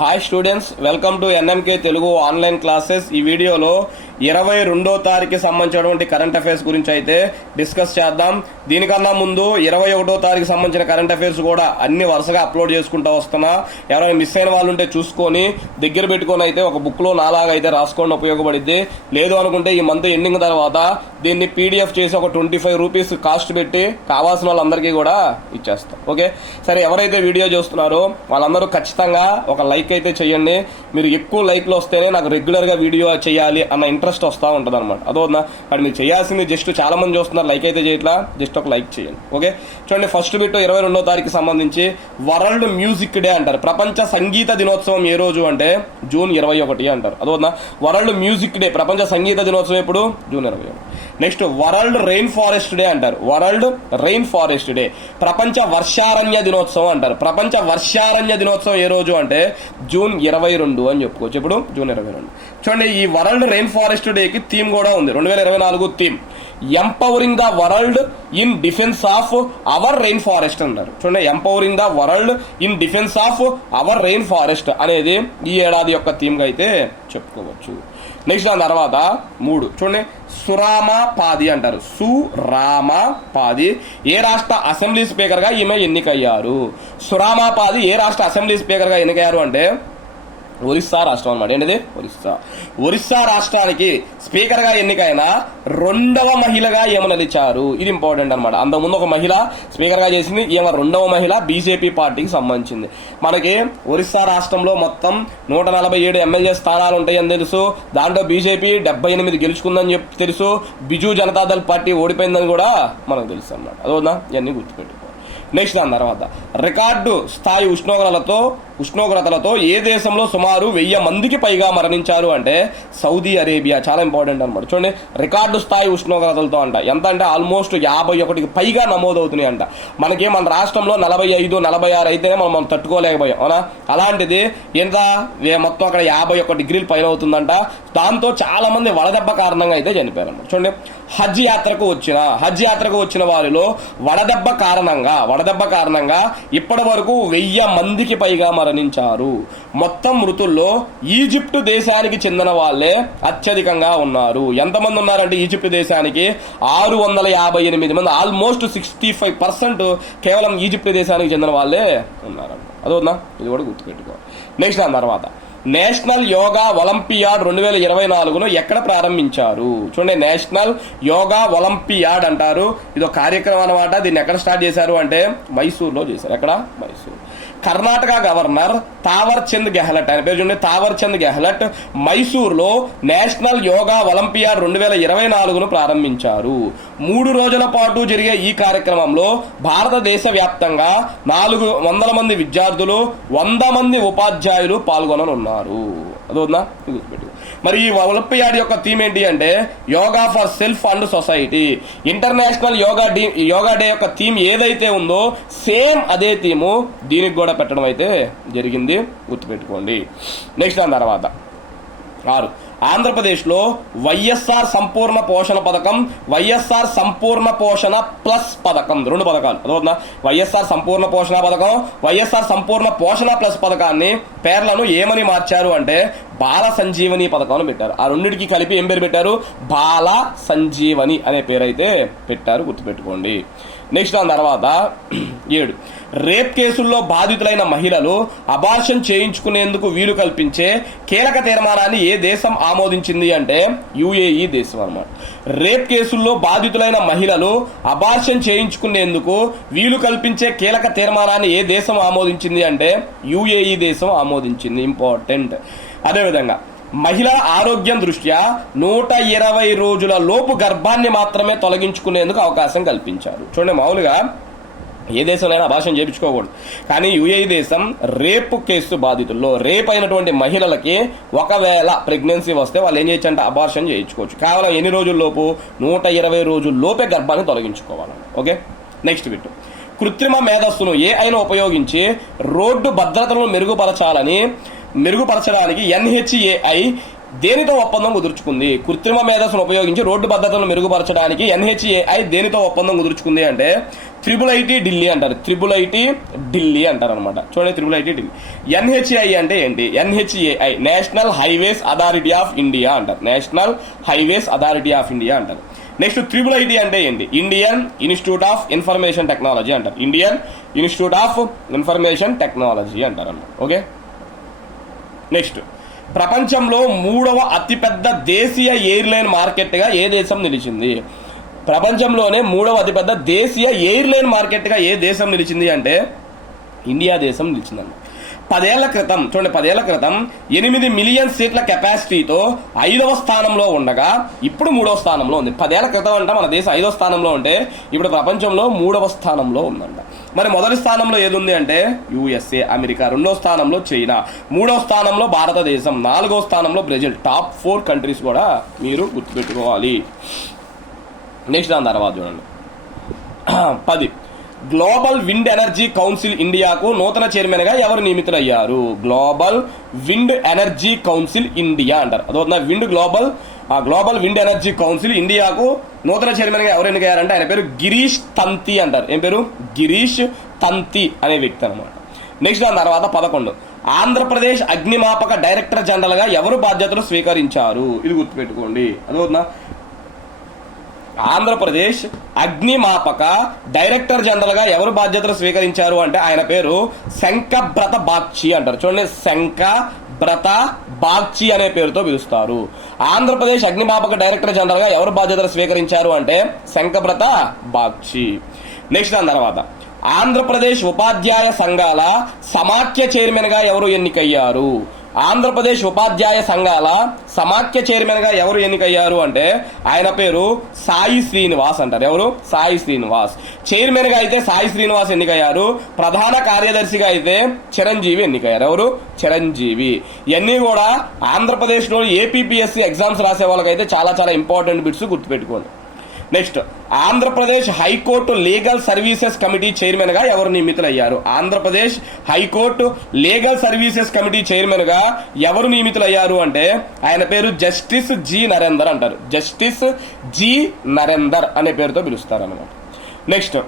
Hi students, welcome to NMK Telugu online classes. ఈ వీడియోలో 22వ తారీఖుకి సంబంధించినటువంటి కరెంట్ అఫైర్స్ గురించి అయితే డిస్కస్ చేద్దాం. దీనికన్నా ముందు 21వ తారీఖు సంబంధించిన కరెంట్ అఫైర్స్ కూడా అన్ని వరుసగా అప్లోడ్ చేసుకుంటూ వస్తున్నా. ఎవరైనా మిస్ అయిన వాళ్ళు ఉంటే చూసుకొని దగ్గర పెట్టుకొని అయితే ఒక బుక్లో నాలాగా అయితే రాసుకోండి, ఉపయోగపడిద్ది. లేదు అనుకుంటే ఈ మంత్ ఎండింగ్ తర్వాత దీన్ని పీడిఎఫ్ చేసి ఒక 25 రూపీస్ కాస్ట్ పెట్టి కావాల్సిన వాళ్ళందరికీ కూడా ఇచ్చేస్తాం. ఓకే, సరే, ఎవరైతే వీడియో చూస్తున్నారో వాళ్ళందరూ ఖచ్చితంగా ఒక లైక్ అయితే చేయండి. మీరు ఎక్కువ లైక్లు వస్తేనే నాకు రెగ్యులర్గా వీడియో చేయాలి అన్న ఇంట్రెస్ట్ వస్తూ ఉంటుంది అనమాట. అదోనా కానీ మీరు చేయాల్సింది జస్ట్ చాలా మంది చూస్తున్నారు, లైక్ అయితే చేయట్లా, జస్ట్ ఒక లైక్ చేయండి. ఓకే, చూడండి, ఫస్ట్ బిట్ 22వ తారీఖు సంబంధించి వరల్డ్ మ్యూజిక్ డే అంటారు. ప్రపంచ సంగీత దినోత్సవం ఏ రోజు అంటే జూన్ 21 అంటారు. అదోనా వరల్డ్ మ్యూజిక్ డే, ప్రపంచ సంగీత దినోత్సవం ఎప్పుడు? June 21. Next world rainforest day అంటారు. World rainforest day. ప్రపంచ వర్షారణ్య దినోత్సవం అంటారు. ప్రపంచ వర్షారణ్య దినోత్సవం ఏ రోజు అంటే జూన్ 22 అని చెప్పుకోవచ్చు. ఇప్పుడు జూన్ 22. చూడండి, ఈ వరల్డ్ రెయిన్ ఫారెస్ట్ డేకి థీమ్ కూడా ఉంది. 2024 theme empowering the world in defence of our rain forest అంటారు. చూడండి, empowering the world in defence of our rain forest అనేది ఈ ఏడాది యొక్క థీమ్గా అయితే చెప్పుకోవచ్చు. నెక్స్ట్ దాని తర్వాత 3 చూడండి, సురామా పాది అంటారు. సురామా పాది ఏ రాష్ట్ర అసెంబ్లీ స్పీకర్గా ఈమె ఎన్నికయ్యారు? సురామా పాది ఏ రాష్ట్ర అసెంబ్లీ స్పీకర్గా ఎన్నికయ్యారు అంటే ఒరిస్సా రాష్ట్రం అనమాట. ఏంటిది? ఒరిస్సా రాష్ట్రానికి స్పీకర్ గా ఎన్నికైన 2వ మహిళగా ఈమె నిలిచారు. ఇది ఇంపార్టెంట్ అనమాట. అంతకుముందు ఒక మహిళ స్పీకర్ గా చేసింది, ఈమె 2వ మహిళ, బీజేపీ పార్టీకి సంబంధించింది. మనకి ఒరిస్సా రాష్ట్రంలో మొత్తం 147 ఎమ్మెల్యే స్థానాలు ఉంటాయని తెలుసు. దాంట్లో బీజేపీ 78 గెలుచుకుందని చెప్పి తెలుసు. బిజు జనతాదళ్ పార్టీ ఓడిపోయిందని కూడా మనకు తెలుసు అన్నమాట. అదోనా, ఇవన్నీ గుర్తుపెట్టుకో. నెక్స్ట్ దాని తర్వాత రికార్డు స్థాయి ఉష్ణోగ్రతలతో ఏ దేశంలో సుమారు 1000 మందికి పైగా మరణించారు అంటే సౌదీ అరేబియా. చాలా ఇంపార్టెంట్ అనమాట. చూడండి, రికార్డు స్థాయి ఉష్ణోగ్రతలతో అంట ఎంత అంటే ఆల్మోస్ట్ 51కి పైగా నమోదవుతున్నాయి అంట. మనకి మన రాష్ట్రంలో 45, 46 అయితేనే మనం తట్టుకోలేకపోయాం, అవునా? అలాంటిది ఎంత మొత్తం అక్కడ 51 డిగ్రీలు పైన అవుతుందంట. దాంతో చాలా మంది వడదెబ్బ కారణంగా అయితే చనిపోయారు అనమాట. చూడండి, హజ్ యాత్రకు వచ్చిన వారిలో వడదెబ్బ కారణంగా ఇప్పటి వరకు 1000 మందికి పైగా మరణించారు. మొత్తం మృతుల్లో ఈజిప్ట్ దేశానికి చెందిన వాళ్ళే అత్యధికంగా ఉన్నారు. ఎంతమంది ఉన్నారంటే ఈజిప్ట్ దేశానికి 658 మంది, ఆల్మోస్ట్ 65% కేవలం ఈజిప్ట్ దేశానికి చెందిన వాళ్ళే ఉన్నారంట. అదోనా, ఇది కూడా గుర్తుపెట్టుకో. నెక్స్ట్ దాని తర్వాత నేషనల్ యోగా ఒలింపియాడ్ 2024ను ఎక్కడ ప్రారంభించారు? చూడండి, నేషనల్ యోగా ఒలింపియాడ్ అంటారు. ఇది ఒక కార్యక్రమం అనమాట. దీన్ని ఎక్కడ స్టార్ట్ చేశారు అంటే మైసూర్లో చేశారు. ఎక్కడ? మైసూర్. కర్ణాటక గవర్నర్ తావర్ చంద్ గెహ్లట్, ఆయన పేరు చూడండి, తావర్ చంద్ గెహ్లట్ నేషనల్ యోగా ఒలింపియాడ్ 2024ను ప్రారంభించారు. 3 రోజుల పాటు జరిగే ఈ కార్యక్రమంలో భారతదేశ వ్యాప్తంగా 400 మంది విద్యార్థులు, 100 మంది ఉపాధ్యాయులు పాల్గొననున్నారు. అదోనా, మరి ఈ ఒలింపియాడ్ యొక్క థీమ్ ఏంటి అంటే yoga for self and society. International yoga day యొక్క థీమ్ ఏదైతే ఉందో సేమ్ అదే థీము దీనికి కూడా పెట్టడం అయితే జరిగింది, గుర్తుపెట్టుకోండి. నెక్స్ట్ దాని తర్వాత 6 ఆంధ్రప్రదేశ్లో వైఎస్ఆర్ సంపూర్ణ పోషణ పథకం, వైఎస్ఆర్ సంపూర్ణ పోషణ ప్లస్ పథకం, 2 పథకాలు. అదవుతుందా? వైఎస్ఆర్ సంపూర్ణ పోషణ పథకం, వైఎస్ఆర్ సంపూర్ణ పోషణ ప్లస్ పథకాన్ని పేర్లను ఏమని మార్చారు అంటే బాల సంజీవని పథకం అని పెట్టారు. ఆ రెండింటికి కలిపి ఏం పేరు పెట్టారు? బాల సంజీవని అనే పేరు అయితే పెట్టారు, గుర్తుపెట్టుకోండి. నెక్స్ట్ దాని తర్వాత 7 రేప్ కేసుల్లో బాధితులైన మహిళలు అబార్షన్ చేయించుకునేందుకు వీలు కల్పించే కీలక తీర్మానాన్ని ఏ దేశం ఆమోదించింది అంటే యుఏఈ దేశం అన్నమాట. రేప్ కేసుల్లో బాధితులైన మహిళలు అబార్షన్ చేయించుకునేందుకు వీలు కల్పించే కీలక తీర్మానాన్ని ఏ దేశం ఆమోదించింది అంటే యుఏఈ దేశం ఆమోదించింది. ఇంపార్టెంట్. అదేవిధంగా మహిళల ఆరోగ్యం దృష్ట్యా 120 రోజుల లోపు గర్భాన్ని మాత్రమే తొలగించుకునేందుకు అవకాశం కల్పించారు. చూడండి, మామూలుగా ఏ దేశంలో అబార్షన్ చేయించుకోకూడదు, కానీ యుఏఈ దేశం రేపు కేసు బాధితుల్లో రేప్ అయినటువంటి మహిళలకి ఒకవేళ ప్రెగ్నెన్సీ వస్తే వాళ్ళు ఏం చేయొచ్చు అంటే అబార్షన్ చేయించుకోవచ్చు. కేవలం ఎన్ని రోజుల్లోపు? 120 రోజుల్లోపే గర్భాన్ని తొలగించుకోవాలి. ఓకే, నెక్స్ట్ బిట్ కృత్రిమ మేధస్సును ఏఐను ఉపయోగించి రోడ్డు భద్రతను మెరుగుపరచడానికి NHAI దేనితో ఒప్పందం కుదుర్చుకుంది? కృత్రిమ మేధస్సును ఉపయోగించి రోడ్డు భద్రతను మెరుగుపరచడానికి NHAI దేనితో ఒప్పందం కుదుర్చుకుంది అంటే IIIT ఢిల్లీ అంటారు. IIIT ఢిల్లీ అంటారు అనమాట. చూడండి, IIIT ఢిల్లీ. NHAI అంటే ఏంటి? NHAI national highways authority of India అంటారు. National highways authority of India అంటారు. నెక్స్ట్ IIIT అంటే ఏంటి? Indian institute of information technology అంటారు. Indian institute of information technology అంటారు అన్నమాట. ఓకే, నెక్స్ట్ ప్రపంచంలో 3వ అతిపెద్ద దేశీయ ఎయిర్లైన్ మార్కెట్గా ఏ దేశం నిలిచింది? ప్రపంచంలోనే 3వ అతిపెద్ద దేశీయ ఎయిర్లైన్ మార్కెట్గా ఏ దేశం నిలిచింది అంటే ఇండియా దేశం నిలిచిందన్నమాట. 10 ఏళ్ల క్రితం చూడండి, 10 ఏళ్ల క్రితం 8 మిలియన్ సీట్ల కెపాసిటీతో 5వ స్థానంలో ఉండగా ఇప్పుడు 3వ స్థానంలో ఉంది. 10 ఏళ్ల క్రితం అంటే మన దేశం 5వ స్థానంలో ఉంటే ఇప్పుడు ప్రపంచంలో 3వ స్థానంలో ఉందంట. మరి మొదటి స్థానంలో ఏది ఉంది అంటే USA అమెరికా, 2వ స్థానంలో చైనా, 3వ స్థానంలో భారతదేశం, 4వ స్థానంలో బ్రెజిల్. టాప్ 4 కంట్రీస్ కూడా మీరు గుర్తుపెట్టుకోవాలి. నెక్స్ట్ దాని తర్వాత చూడండి 10 గ్లోబల్ విండ్ ఎనర్జీ కౌన్సిల్ ఇండియాకు నూతన చైర్మన్ గా ఎవరు నియమితులయ్యారు? Global wind energy council India అంటారు. అదొక గ్లోబల్ విండ్ ఎనర్జీ కౌన్సిల్ ఇండియాకు నూతన చైర్మన్ గా ఎవరు ఎన్నికయ్యారంటే ఆయన పేరు గిరీష్ తంతి అంటారు. ఏం పేరు? గిరీష్ తంతి అనే వ్యక్తి అనమాట. నెక్స్ట్ దాని తర్వాత 11 ఆంధ్రప్రదేశ్ అగ్నిమాపక డైరెక్టర్ జనరల్ గా ఎవరు బాధ్యతలు స్వీకరించారు? ఇది గుర్తుపెట్టుకోండి. అదవుతుందా? ఆంధ్రప్రదేశ్ అగ్నిమాపక డైరెక్టర్ జనరల్ గా ఎవరు బాధ్యతలు స్వీకరించారు అంటే ఆయన పేరు శంఖబ్రత బాగ్చి అంటారు. చూడండి, శంఖబ్రత బాగ్చి అనే పేరుతో పిలుస్తారు. ఆంధ్రప్రదేశ్ అగ్నిమాపక డైరెక్టర్ జనరల్ గా ఎవరు బాధ్యతలు స్వీకరించారు అంటే శంఖబ్రత బాగ్చి. నెక్స్ట్ దాని తర్వాత ఆంధ్రప్రదేశ్ ఉపాధ్యాయ సంఘాల సమాఖ్య చైర్మన్ గా ఎవరు ఎన్నికయ్యారు? ఆంధ్రప్రదేశ్ ఉపాధ్యాయ సంఘాల సమాఖ్య చైర్మన్ గా ఎవరు ఎన్నికయ్యారు అంటే ఆయన పేరు సాయి శ్రీనివాస్ అంటారు. ఎవరు? సాయి శ్రీనివాస్. చైర్మన్ గా అయితే సాయి శ్రీనివాస్ ఎన్నికయ్యారు. ప్రధాన కార్యదర్శిగా అయితే చిరంజీవి ఎన్నికయ్యారు. ఎవరు? చిరంజీవి. ఇవన్నీ కూడా ఆంధ్రప్రదేశ్ లో APPSC ఎగ్జామ్స్ రాసే వాళ్ళకైతే చాలా చాలా ఇంపార్టెంట్ బిట్స్ గుర్తుపెట్టుకోండి. Next Andhra Pradesh high court legal services committee chairman గా ఎవరు నియమితులయ్యారు? Andhra Pradesh high court legal services committee chairman గా ఎవరు నియమితులయ్యారు అంటే ఆయన పేరు జస్టిస్ జి నరేందర్ అంటారు. జస్టిస్ జి నరేందర్ అనే పేరుతో పిలుస్తారు అన్నమాట. నెక్స్ట్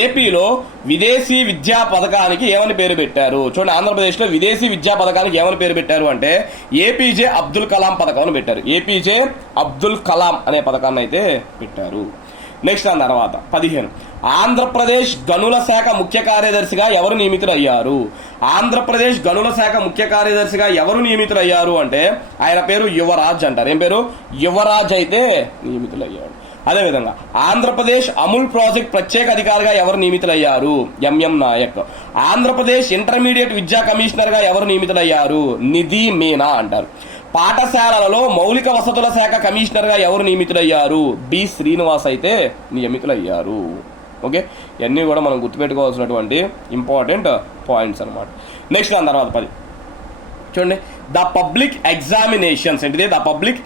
ఏపీలో విదేశీ విద్యా పథకానికి ఏమని పేరు పెట్టారు? చూడండి, ఆంధ్రప్రదేశ్లో విదేశీ విద్యా పథకానికి ఏమని పేరు పెట్టారు అంటే APJ అబ్దుల్ కలాం పథకం అని పెట్టారు. APJ అబ్దుల్ కలాం అనే పథకాన్ని అయితే పెట్టారు. నెక్స్ట్ దాని తర్వాత 15 ఆంధ్రప్రదేశ్ గనుల శాఖ ముఖ్య కార్యదర్శిగా ఎవరు నియమితులయ్యారు? ఆంధ్రప్రదేశ్ గనుల శాఖ ముఖ్య కార్యదర్శిగా ఎవరు నియమితులయ్యారు అంటే ఆయన పేరు యువరాజ్ అంటారు. ఏం పేరు? యువరాజ్ అయితే నియమితులయ్యాడు. అదేవిధంగా ఆంధ్రప్రదేశ్ అమూల్ ప్రాజెక్ట్ ప్రత్యేక అధికారిగా ఎవరు నియమితులయ్యారు? MM నాయక్. ఆంధ్రప్రదేశ్ ఇంటర్మీడియట్ విద్యా కమిషనర్ గా ఎవరు నియమితులయ్యారు? నిధి మీనా అంటారు. పాఠశాలలలో మౌలిక వసతుల శాఖ కమిషనర్ గా ఎవరు నియమితులయ్యారు? B శ్రీనివాస్ అయితే నియమితులయ్యారు. ఓకే, ఇవన్నీ కూడా మనం గుర్తుపెట్టుకోవాల్సినటువంటి ఇంపార్టెంట్ పాయింట్స్ అనమాట. నెక్స్ట్ దాని తర్వాత 10 చూడండి, ద పబ్లిక్ ఎగ్జామినేషన్స్. ఏంటిది? The public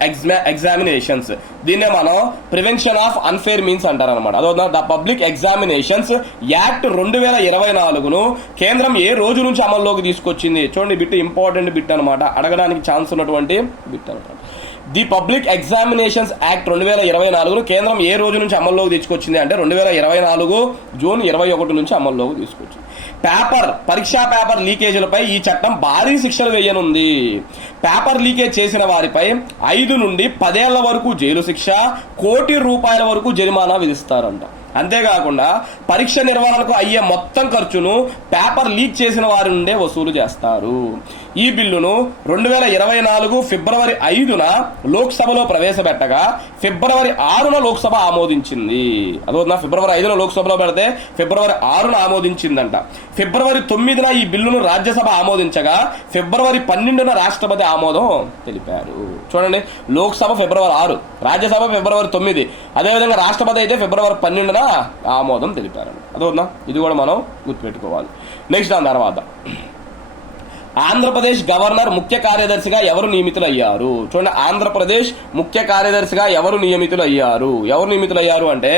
examinations. దీన్నే మనం ప్రివెన్షన్ ఆఫ్ అన్ఫేర్ మీన్స్ అంటారు అనమాట. అదో ద పబ్లిక్ ఎగ్జామినేషన్స్ యాక్ట్ 2024ను కేంద్రం ఏ రోజు నుంచి అమల్లోకి తీసుకొచ్చింది? చూడండి, బిట్ ఇంపార్టెంట్ బిట్ అనమాట, అడగడానికి ఛాన్స్ ఉన్నటువంటి బిట్ అనమాట. ది పబ్లిక్ ఎగ్జామినేషన్స్ యాక్ట్ 2024ను కేంద్రం ఏ రోజు నుంచి అమల్లోకి తీసుకొచ్చింది అంటే 2024 జూన్ 21 నుంచి అమల్లోకి తీసుకొచ్చింది. పరీక్షా పేపర్ లీకేజీలపై ఈ చట్టం భారీ శిక్షలు వేయనుంది. పేపర్ లీకేజ్ చేసిన వారిపై 5 నుండి 10 ఏళ్ల వరకు జైలు శిక్ష, ₹1 కోటి వరకు జరిమానా విధిస్తారంట. అంతేకాకుండా పరీక్ష నిర్వహణకు అయ్యే మొత్తం ఖర్చును పేపర్ లీక్ చేసిన వారి నుండే వసూలు చేస్తారు. ఈ బిల్లును 2024 ఫిబ్రవరి 5న లోక్సభలో ప్రవేశపెట్టగా ఫిబ్రవరి 6న లోక్సభ ఆమోదించింది. అదొక ఫిబ్రవరి 5న లోక్సభలో పెడితే ఫిబ్రవరి 6న ఆమోదించిందంట. ఫిబ్రవరి 9న ఈ బిల్లును రాజ్యసభ ఆమోదించగా ఫిబ్రవరి 12న రాష్ట్రపతి ఆమోదం తెలిపారు. చూడండి, లోక్సభ ఫిబ్రవరి 6, రాజ్యసభ ఫిబ్రవరి 9, అదేవిధంగా రాష్ట్రపతి అయితే ఫిబ్రవరి 12న ఆమోదం తెలిపారు. అదవునా, ఇది కూడా మనం గుర్తుపెట్టుకోవాలి. నెక్స్ట్ దాని తర్వాత ఆంధ్రప్రదేశ్ గవర్నర్ ముఖ్య కార్యదర్శిగా ఎవరు నియమితులయ్యారు? చూడండి, ఆంధ్రప్రదేశ్ ముఖ్య కార్యదర్శిగా ఎవరు నియమితులయ్యారు అంటే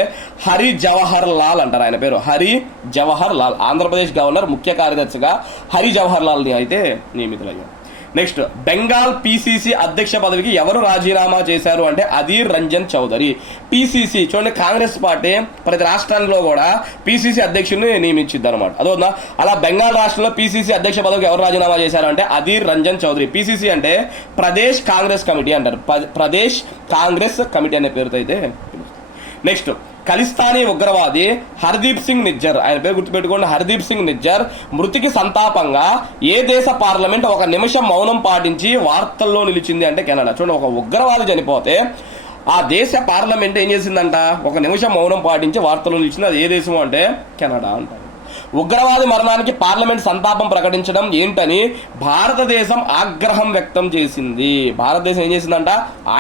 హరి జవహర్ లాల్ అంటారు. ఆయన పేరు హరి జవహర్ లాల్. ఆంధ్రప్రదేశ్ గవర్నర్ ముఖ్య కార్యదర్శిగా హరి జవహర్ లాల్ అయితే నియమితులయ్యారు. నెక్స్ట్ బెంగాల్ పిసిసి అధ్యక్ష పదవికి ఎవరు రాజీనామా చేశారు అంటే అధీర్ రంజన్ చౌదరి. పిసిసి చూడండి, కాంగ్రెస్ పార్టీ ప్రతి రాష్ట్రాల్లో కూడా పిసిసి అధ్యక్షుడిని నియమించింది అనమాట. అదొందా, అలా బెంగాల్ రాష్ట్రంలో పిసిసి అధ్యక్ష పదవికి ఎవరు రాజీనామా చేశారు అంటే అధీర్ రంజన్ చౌదరి. పిసిసి అంటే ప్రదేశ్ కాంగ్రెస్ కమిటీ అంటారు, ప్రదేశ్ కాంగ్రెస్ కమిటీ అనే పేరుతో అయితే. నెక్స్ట్ ఖలిస్తానీ ఉగ్రవాది హర్దీప్ సింగ్ నిజ్జర్, ఆయన పేరు గుర్తుపెట్టుకోండి, హర్దీప్ సింగ్ నిజ్జర్ మృతికి సంతాపంగా ఏ దేశ పార్లమెంట్ 1 నిమిషం మౌనం పాటించి వార్తల్లో నిలిచింది అంటే కెనడా. చూడండి, ఒక ఉగ్రవాది చనిపోతే ఆ దేశ పార్లమెంట్ ఏం చేసిందంట, 1 నిమిషం మౌనం పాటించి వార్తల్లో నిలిచింది. అది ఏ దేశం అంటే కెనడా అంటారు. ఉగ్రవాది మరణానికి పార్లమెంట్ సంతాపం ప్రకటించడం ఏంటని భారతదేశం ఆగ్రహం వ్యక్తం చేసింది. భారతదేశం ఏం చేసిందంట,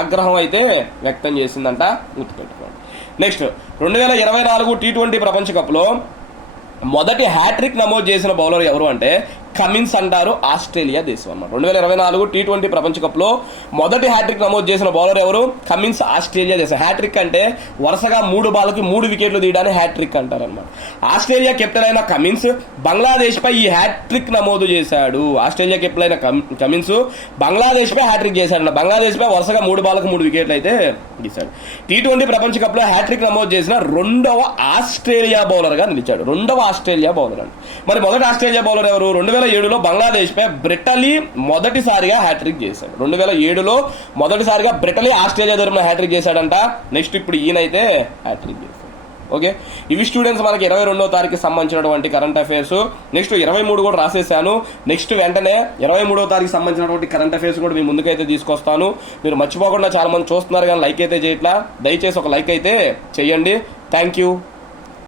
ఆగ్రహం అయితే వ్యక్తం చేసిందంట, గుర్తుపెట్టుకోండి. నెక్స్ట్ 2024 T20 ప్రపంచ కప్లో మొదటి హ్యాట్రిక్ నమోదు చేసిన బౌలర్ ఎవరు అంటే కమిన్స్ అంటారు, ఆస్ట్రేలియా దేశం అన్నమాట. 2024 T20 ప్రపంచ కప్లో మొదటి హ్యాట్రిక్ నమోదు చేసిన బౌలర్ ఎవరు, కమిన్స్, ఆస్ట్రేలియా దేశం. హ్యాట్రిక్ అంటే వరుసగా 3 బాల్కి 3 వికెట్లు తీయడాన్ని హ్యాట్రిక్ అంటారు అనమాట. ఆస్ట్రేలియా కెప్టెన్ అయిన కమిన్స్ బంగ్లాదేశ్ పై ఈ హ్యాట్రిక్ నమోదు చేశాడు. ఆస్ట్రేలియా కెప్టెన్ అయిన కమిన్స్ బంగ్లాదేశ్ పై హ్యాట్రిక్ చేశాడు. బంగ్లాదేశ్ పై వరుసగా 3 బాల్కి 3 వికెట్లు అయితే గీశాడు. T20 ప్రపంచ కప్ లో హ్యాట్రిక్ నమోదు చేసిన 2వ ఆస్ట్రేలియా బౌలర్ గా నిలిచాడు. 2వ ఆస్ట్రేలియా బౌలర్ అండి. మరి మొదటి ఆస్ట్రేలియా బౌలర్ ఎవరు? 2007లో బంగ్లాదేశ్ పై బ్రిటలీ మొదటిసారిగా హ్యాట్రిక్ చేశాడు. 2007లో మొదటిసారిగా బ్రిటలీ ఆస్ట్రేలియా తరపున హ్యాట్రిక్ చేశాడంట. నెక్స్ట్ ఇప్పుడు ఈయనైతే హ్యాట్రిక్ చేశాడు. ఓకే, ఇవి స్టూడెంట్స్ మనకి 22వ తారీఖుకి సంబంధించినటువంటి కరెంట్ అఫైర్స్. నెక్స్ట్ 23 కూడా రాసేసాను. నెక్స్ట్ వెంటనే 23వ తారీఖు సంబంధించినటువంటి కరెంట్ అఫైర్స్ కూడా మీ ముందుకైతే తీసుకొస్తాను. మీరు మర్చిపోకుండా, చాలా మంది చూస్తున్నారు కానీ లైక్ అయితే చేయట్లా, దయచేసి ఒక లైక్ అయితే చేయండి. Thank you.